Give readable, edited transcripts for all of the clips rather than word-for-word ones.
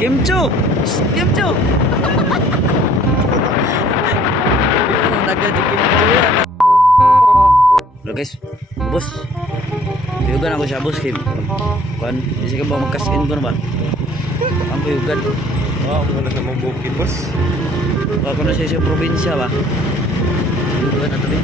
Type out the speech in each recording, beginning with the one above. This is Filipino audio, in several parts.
Kimcho! Kimcho! Nagadi Kimcho yan. Hello guys, bos. Piyugan ako siya bos Kim. Kuan, di ka ba magkasin ko na ba? Ang piyugan. Oo, muna sa mambukid, boss. Ako na siya probinsya ba? Piyugan na tabi.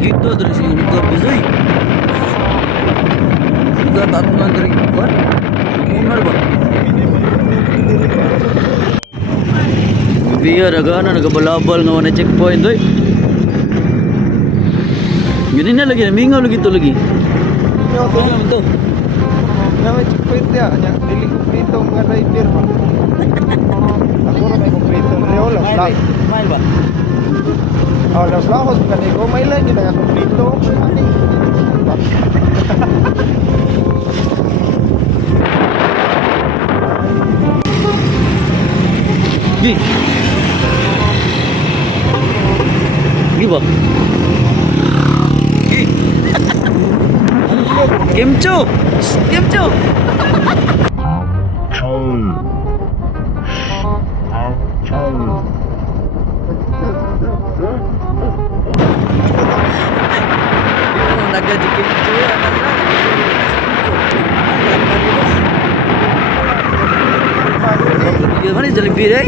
Gitu dari sini juga bisa. Juga tak pernah dari kuat. Benar bang. Biar agak balabal ngawan checkpoint tuh. Gini na lagi, mingaw lagi to lagi. Yo, to. Nama checkpoint ya, hanya pilih kumplito mga driver pa. Ako na may kumplito Reola. Main ba? Oh, los lajos kan ko may lagi na kumplito. Gi. Gi ba? Gi. Kimcho. Kimcho. Nagadi Kimcho yan. Gimana Jollibee deh?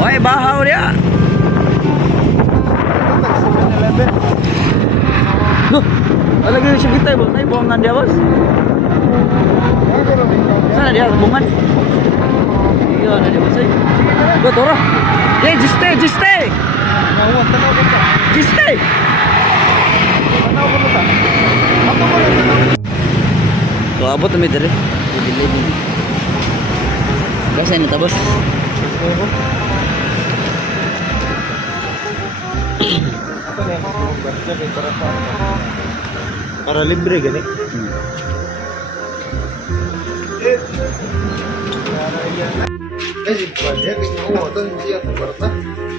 Wah, bahaw dia. Loh, ada lagi si kita bos, naik bohongan dia bos. Sana dia bohongan. Iya, ada dia bos. Gua toro. Jiste. Jiste. Tuh abot tuh meter. Kasi na tapos. Para libre gani.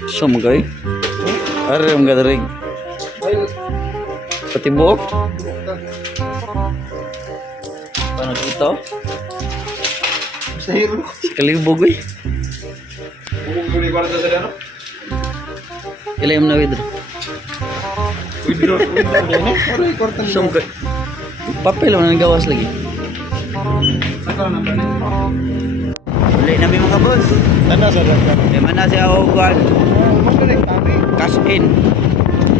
Sama kay. Are ang gadaring. Patimbok. Paano dito? Sa hero. Kalibog eh. Bukong guli para sa ano? Ilayam na widro. Withdraw gani. Oray kortan. Sama kay. Papel mo nang gawas lagi. Saka na ba ni? Uli na mga boss. Tanda sa dagat. Di mana siya ako Mo direct kami. cash in.